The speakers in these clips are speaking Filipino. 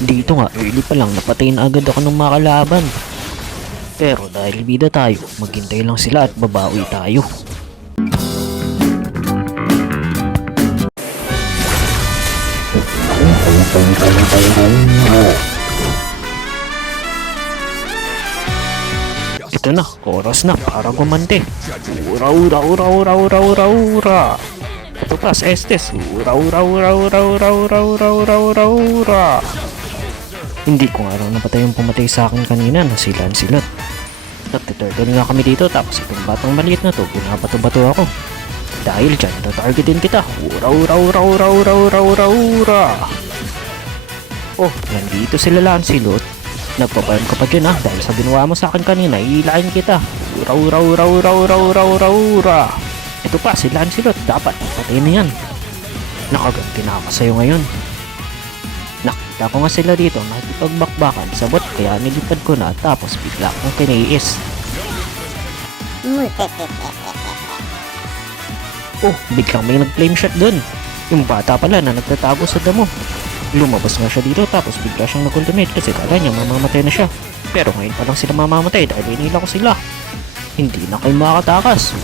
Dito nga, early pa lang, napatay na agad ako ng mga kalaban. Pero dahil bida tayo, maghintay lang sila at babawi tayo. Ito na, oras na para gumante. Ura ura ura ura ura ura ura. Ito pa, sa Estes. Ura ura ura ura ura ura ura ura ura ura. Hindi ko nga lang napatay yung pumatay sa akin kanina na si Lancelot. Nagtiturtle nga kami dito tapos itong batang maliit na to, binabato-bato ako. Dahil dyan, tatargetin kita. Ura ura ura ura ura ura ura ura. Oh, nandito sila Lancelot. Nagpapayan ka pa dyan dahil sa ginawa mo sa akin kanina, iilain kita. Ura ura ura ura ura ura ura ura. Ito pa, si Lancelot, dapat patay na yan. Nakaganti na ako sa'yo ngayon. Nakita ko nga sila dito, nakikipagbakbakan sa bot, kaya nilipad ko na tapos bigla akong kinaiis. Oh, biglang may nag-flame shot dun. Yung bata pala na nagtatago sa damo. Lumabas nga siya dito tapos bigla siyang nag-ultimate kasi kala niya mamamatay na siya. Pero ngayon pa lang sila mamamatay dahil inila ko sila. Hindi na kayo makatakas.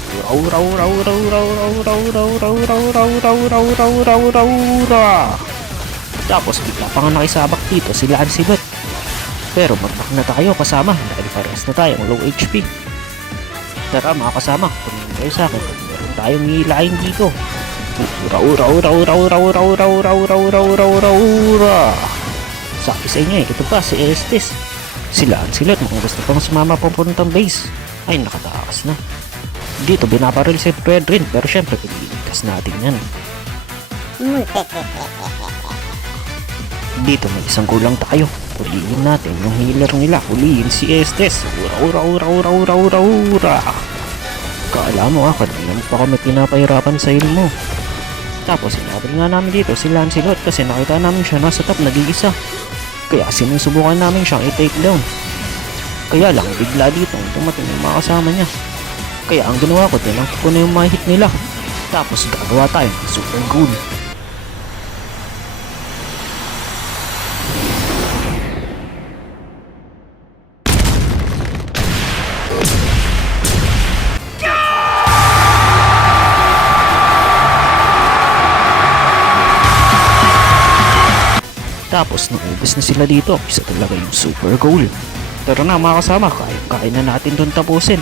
Tapos bigla pa nga nakisabak dito si Lancelot. Pero magtak na tayo kasama dahil parehas na tayong low HP. Tara mga kasama, tumingin kayo sa akin. Meron tayong hilain dito. Ura ura ura ura ura ura ura ura ura ura ura ura ura. Sabi sa inyo ito pa si Estes. Si Lancelot mukhang gusto pang sumama papuntang base. Ay nakatakas na. Dito binaparil si Pedrin pero syempre piniligtas natin yan. Dito may isang kulang tayo. Huliin natin yung healer nila. Huliin si Estes. Ura ura ura ura ura ura ura. Kaala mo kanina mo pa kami pinapahirapan sa heal mo. Tapos sinabi nga namin dito si Lancelot kasi nakita namin siya nasa top nag-iisa. Kaya sinusubukan namin siyang i-take down. Kaya lang bigla dito tumating yung mga kasama niya. Kaya ang ginawa ko tinang ko na yung mga hit nila. Tapos gagawa tayo ng super goal. Tapos naubos na sila dito, isa talaga yung super goal. Pero na mga kasama, kaya na natin doon tapusin.